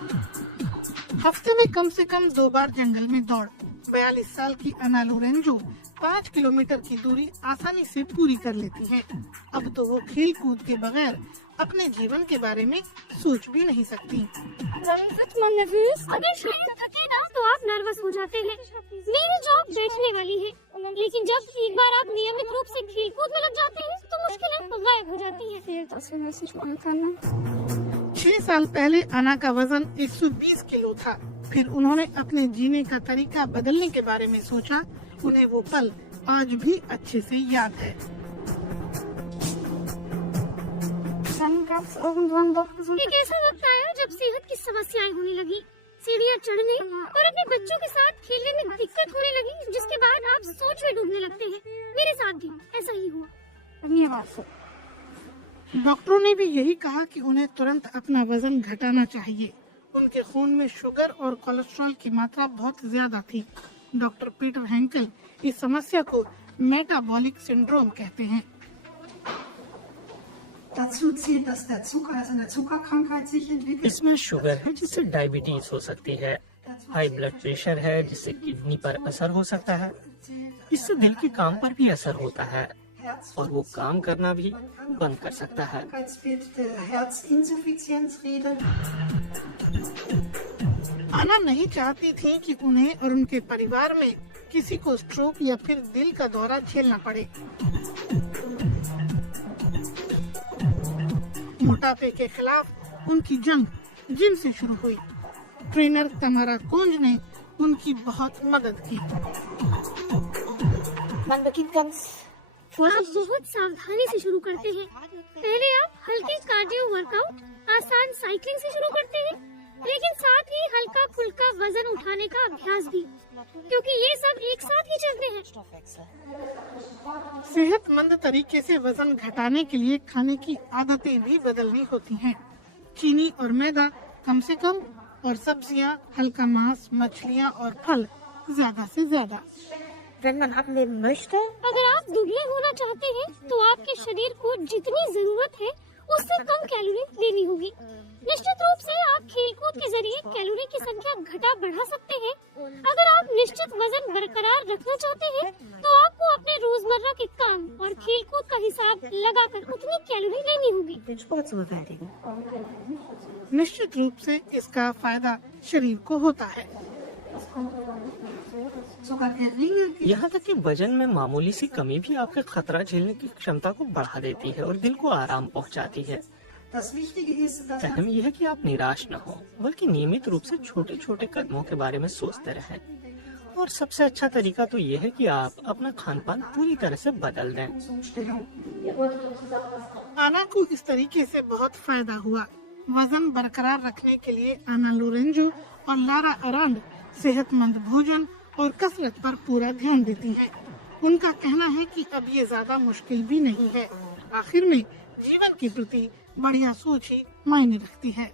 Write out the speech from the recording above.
हफ्ते में कम से कम 2 बार जंगल में दौड़ 42 साल की अना लोरेंजो 5 किलोमीटर की दूरी आसानी से पूरी कर लेती है। अब तो वो खेल कूद के बगैर अपने जीवन के बारे में सोच भी नहीं सकती। अगर शायद थके ना तो आप नर्वस हो जाते हैं। मेरी जॉब बैठने वाली है, लेकिन जब एक बार आप नियमित रूप से खेल कूद में लग जाते हैं तो मुश्किलें गायब हो जाती हैं। 6 साल पहले अना का वजन 120 किलो था। फिर उन्होंने अपने जीने का तरीका बदलने के बारे में सोचा। उन्हें वो पल आज भी अच्छे से याद है। एक ऐसा वक्त आया जब सेहत की समस्याएं होने लगी, सीढ़ियाँ चढ़ने और अपने बच्चों के साथ खेलने में दिक्कत होने लगी, जिसके बाद आप सोच में डूबने लगते हैं। मेरे साथ भी ऐसा ही हुआ। डॉक्टरों ने भी यही कहा कि उन्हें तुरंत अपना वजन घटाना चाहिए। उनके खून में शुगर और कोलेस्ट्रॉल की मात्रा बहुत ज्यादा थी। डॉक्टर पीटर हेंकल इस समस्या को मेटाबॉलिक सिंड्रोम कहते हैं। इसमें शुगर है जिससे डायबिटीज हो सकती है, हाई ब्लड प्रेशर है जिससे किडनी पर असर हो सकता है, इससे दिल के काम पर भी असर होता है और वो काम करना भी बंद कर सकता है। अना नहीं चाहती थी कि उन्हें और उनके परिवार में किसी को स्ट्रोक या फिर दिल का दौरा झेलना पड़े। मोटापे के खिलाफ उनकी जंग जिम से शुरू हुई। ट्रेनर तमारा कोंज ने उनकी बहुत मदद की। आप बहुत सावधानी से शुरू करते हैं। पहले आप हल्के कार्डियो वर्कआउट, आसान साइकिलिंग से शुरू करते हैं, लेकिन साथ ही हल्का फुल्का वजन उठाने का अभ्यास भी, क्योंकि ये सब एक साथ ही चलते हैं। सेहतमंद तरीके से वजन घटाने के लिए खाने की आदतें भी बदलनी होती हैं। चीनी और मैदा कम से कम और सब्जियां, हल्का मांस, मछलियां और फल ज्यादा से ज्यादा। अगर आप दुबले होना चाहते हैं तो आपके शरीर को जितनी जरूरत है उससे कम कैलोरी लेनी होगी। निश्चित रूप से आप खेलकूद के जरिए कैलोरी की संख्या घटा बढ़ा सकते हैं। अगर आप निश्चित वजन बरकरार रखना चाहते हैं तो आपको अपने रोजमर्रा के काम और खेलकूद का हिसाब लगाकर उतनी कैलोरी लेनी होगी। निश्चित रूप से इसका फायदा शरीर को होता है। यहाँ तक कि वजन में मामूली सी कमी भी आपके खतरा झेलने की क्षमता को बढ़ा देती है और दिल को आराम पहुँचाती है। अहम यह है कि आप निराश न हो, बल्कि नियमित रूप से छोटे छोटे कदमों के बारे में सोचते रहें। और सबसे अच्छा तरीका तो यह है कि आप अपना खान पान पूरी तरह से बदल दें। आना को इस तरीके से बहुत फायदा हुआ। वजन बरकरार रखने के लिए आना लोरेंजो और लारा अरांड सेहतमंद भोजन और कसरत पर पूरा ध्यान देती हैं। उनका कहना है कि अब ये ज्यादा मुश्किल भी नहीं है। आखिर में जीवन के प्रति बढ़िया सोच ही मायने रखती है।